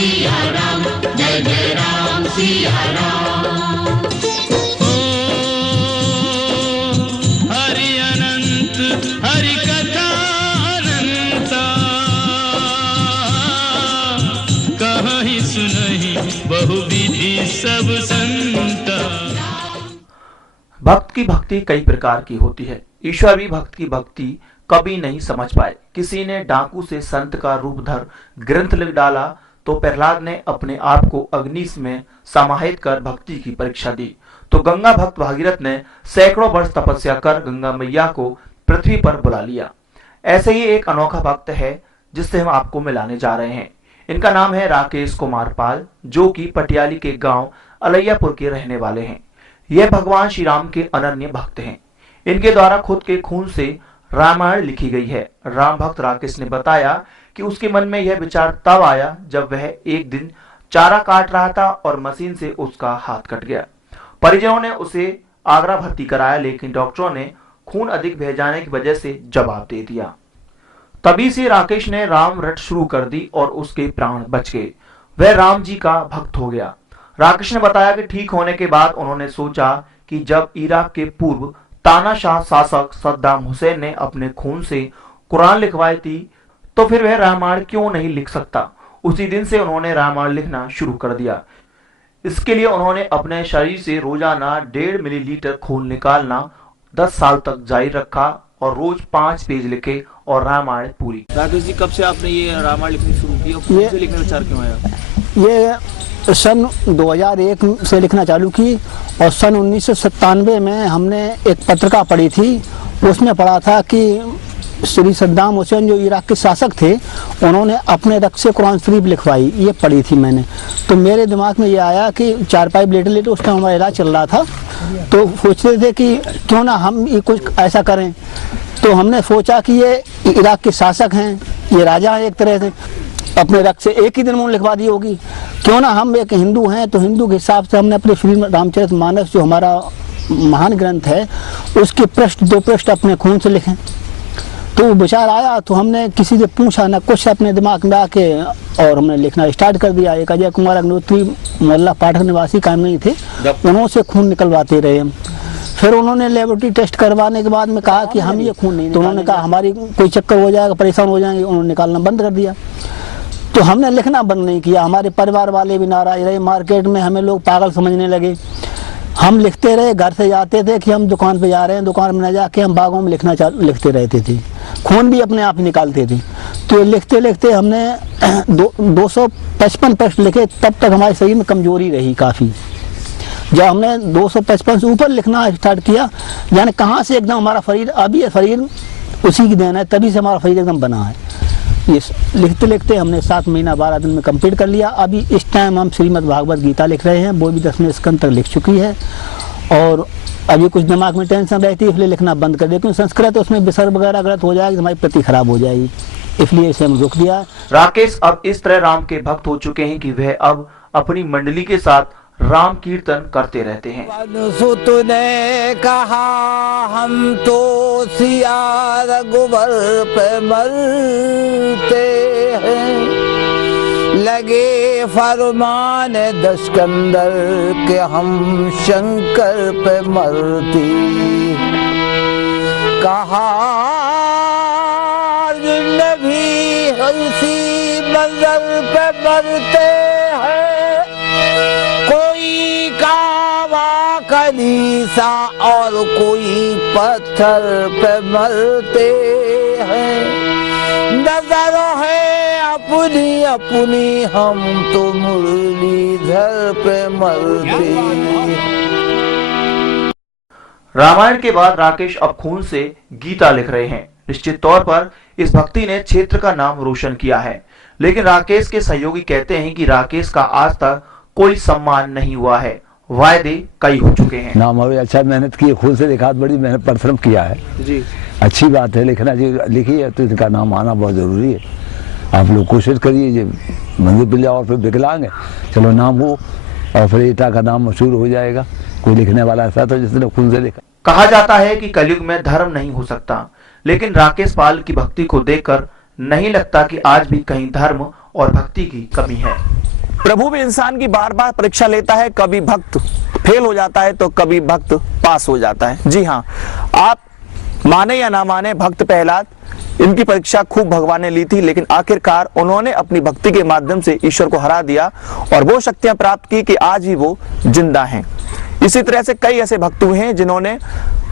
सिया राम, जय जय राम सिया राम। हरि अनंत हरि कथा अनंता, कहीं सुनहि बहुविधि सब संता। भक्त की भक्ति कई प्रकार की होती है। ईश्वर भी भक्त की भक्ति कभी नहीं समझ पाए। किसी ने डाकू से संत का रूप धर ग्रंथ लिख डाला तो प्रहलाद ने अपने आप को अग्नि में समाहित कर भक्ति की परीक्षा दी। तो गंगा भक्त भागीरथ ने सैकड़ों वर्ष तपस्या कर गंगा मैया को पृथ्वी पर बुला लिया। ऐसे ही एक अनोखा भक्त है जिससे हम आपको मिलाने जा रहे हैं। इनका नाम है राकेश कुमार पाल, जो कि पटियाली के गांव अलैयापुर के रहने वाले हैं। यह भगवान श्री राम के अनन्य भक्त हैं। इनके द्वारा खुद के खून से रामायण लिखी गई है। राम भक्त राकेश ने बताया कि उसके मन में यह विचार तब आया जब वह एक दिन चारा काट रहा था और मशीन से उसका हाथ कट गया। परिजनों ने उसे आगरा भर्ती कराया, लेकिन डॉक्टरों ने खून अधिक बह जाने की वजह से जवाब दे दिया। तभी से राकेश ने राम रट शुरू कर दी और उसके प्राण बच गए। वह राम जी का भक्त हो गया। राकेश ने बताया कि ठीक होने के बाद उन्होंने सोचा कि जब इराक के पूर्व तानाशाह शासक सद्दाम हुसैन ने अपने खून से कुरान लिखवाई थी, तो फिर वह रामायण क्यों नहीं लिख सकता। उसी दिन से उन्होंने रामायण लिखना शुरू कर दिया। इसके लिए उन्होंने अपने शरीर से रोजाना 1.5 मिलीलीटर खून निकालना 10 साल तक जारी रखा और रोज 5 पेज लिखे और रामायण पूरी। राकेश जी, कब से आपने ये रामायण लिखनी शुरू की और कौन से लिखने का विचार क्यों आया? ये सन 2001 से लिखना चालू की और सन 1997 में हमने एक पत्रिका पढ़ी थी। उसमें पढ़ा था कि श्री सद्दाम हुसैन जो इराक के शासक थे, उन्होंने अपने रक्त से कुरान शरीफ लिखवाई। ये पढ़ी थी मैंने, तो मेरे दिमाग में ये आया कि 4 लेटर उस टाइम हमारा इलाज चल रहा था, तो सोचते थे कि क्यों ना हम ये कुछ ऐसा करें। तो हमने सोचा कि ये इराक के शासक हैं, ये राजा हैं, एक तरह से अपने रक्त से एक ही दिन में लिखवा दी होगी। क्यों ना हम एक हिंदू हैं, तो हिंदू के हिसाब से हमने अपने श्री रामचरितमानस जो हमारा महान ग्रंथ है, उसके पृष्ठ 2 पृष्ठ अपने खून से लिखें। तो वो विचार आया, तो हमने किसी से पूछा ना कुछ, अपने दिमाग में आके और हमने लिखना स्टार्ट कर दिया। एक अजय कुमार अग्निहोत्री मोहल्ला पाठक निवासी काम नहीं थे, उन्होंने खून निकलवाते रहे हम। फिर उन्होंने लेबोरेटरी टेस्ट करवाने के बाद में कहा कि हम ये खून नहीं, तो उन्होंने कहा हमारी कोई चक्कर हो जाएगा, परेशान हो जाएंगे, उन्होंने निकालना बंद कर दिया। तो हमने लिखना बंद नहीं किया। हमारे परिवार वाले भी नाराज रहे, मार्केट में हमें लोग पागल समझने लगे। हम लिखते रहे, घर से जाते थे कि हम दुकान पे जा रहे हैं, दुकान में न जाके हम बागों में लिखते रहते थे, खून भी अपने आप निकालते थे। तो लिखते लिखते हमने 255 पृष्ठ लिखे। तब तक हमारे शरीर में कमजोरी रही काफ़ी। जब हमने 255 से ऊपर लिखना स्टार्ट किया, यानी कहाँ से एकदम हमारा शरीर, अभी ये शरीर उसी की देन है, तभी से हमारा शरीर एकदम बना है। ये लिखते लिखते हमने 7 महीना 12 दिन में कंप्लीट कर लिया। अभी इस टाइम हम श्रीमद् भागवत गीता लिख रहे हैं, वो भी 10वें स्कंद तक लिख चुकी है। और अभी कुछ दिमाग में टेंशन रहती है, इसलिए लिखना बंद कर दिया, क्योंकि संस्कृत उसमें विसर्ग वगैरह गलत हो जाएगी, हमारी प्रति खराब हो जाएगी, इसलिए इसे हम रोक दिया। राकेश अब इस तरह राम के भक्त हो चुके हैं कि वह अब अपनी मंडली के साथ राम कीर्तन करते रहते हैं। सुत ने कहा हम तो सिया रघुबर पे मरते हैं, लगे फरमान दशकंदर के हम शंकर पे मरती। कहा अर्जुन भी हंसी मंजर पे मरते हैं, कोई कावा कलीसा और कोई पत्थर पे मरते हैं। नजर है अपनी अपनी, हम तो मुरलीधर पे मरते। रामायण के बाद राकेश अब खून से गीता लिख रहे हैं। निश्चित तौर पर इस भक्ति ने क्षेत्र का नाम रोशन किया है, लेकिन राकेश के सहयोगी कहते हैं कि राकेश का आज तक कोई सम्मान नहीं हुआ है, वायदे कई हो चुके हैं। नाम अभी अच्छा मेहनत की, खुद से लिखा, बड़ी मेहनत परिश्रम किया है जी। अच्छी बात है, लिखना जी लिखी है तो इनका नाम आना बहुत जरूरी है। आप लोग कोशिश करिए, जो मंदिर पिल्ला और फिर विकलांग है, चलो नाम हो और फिर ईटा का नाम मशहूर हो जाएगा। कोई लिखने वाला ऐसा था जिसने खुद से लिखा। कहा जाता है कि कलयुग में धर्म नहीं हो सकता, लेकिन राकेश पाल की भक्ति को देखकर नहीं लगता कि आज भी कहीं धर्म और भक्ति की कमी है। प्रभु भी इंसान की बार बार परीक्षा लेता है, कभी भक्त फेल हो जाता है तो कभी भक्त पास हो जाता है। जी हाँ, आप माने या ना माने, भक्त प्रहलाद, इनकी परीक्षा खूब भगवान ने ली थी, लेकिन आखिरकार उन्होंने अपनी भक्ति के माध्यम से ईश्वर को हरा दिया और वो शक्तियां प्राप्त की कि आज ही वो जिंदा हैं। इसी तरह से कई ऐसे भक्त हुए हैं जिन्होंने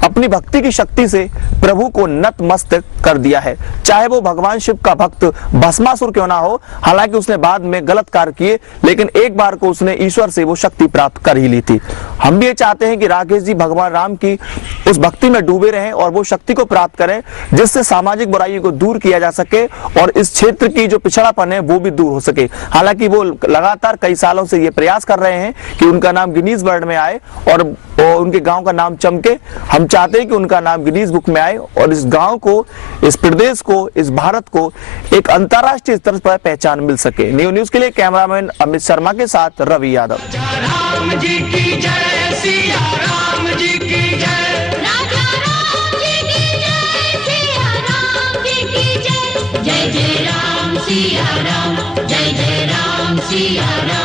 अपनी भक्ति की शक्ति से प्रभु को नतमस्तक कर दिया है, चाहे वो भगवान शिव का भक्त भस्मासुर क्यों ना हो। हालांकि उसने बाद में गलत कार्य किए, लेकिन एक बार को उसने ईश्वर से वो शक्ति प्राप्त कर ही ली थी। हम भी ये चाहते हैं कि राकेश जी भगवान राम की उस भक्ति में डूबे रहें और वो शक्ति को प्राप्त करें जिससे सामाजिक बुराइयों को दूर किया जा सके और इस क्षेत्र की जो पिछड़ापन है वो भी दूर हो सके। हालांकि वो लगातार कई सालों से ये प्रयास कर रहे हैं कि उनका नाम गिनीज वर्ल्ड में आए और उनके गांव का नाम चमके। हम चाहते हैं कि उनका नाम गिनीज बुक में आए और इस गांव को, इस प्रदेश को, इस भारत को एक अंतर्राष्ट्रीय स्तर पर पहचान मिल सके। न्यू न्यूज के लिए कैमरामैन अमित शर्मा के साथ रवि यादव। राम जी की जय, सिया राम जी की जय, राजा राम जी की जय, सिया राम जी की जय। जय जय राम सिया राम, जय जय राम सिया राम।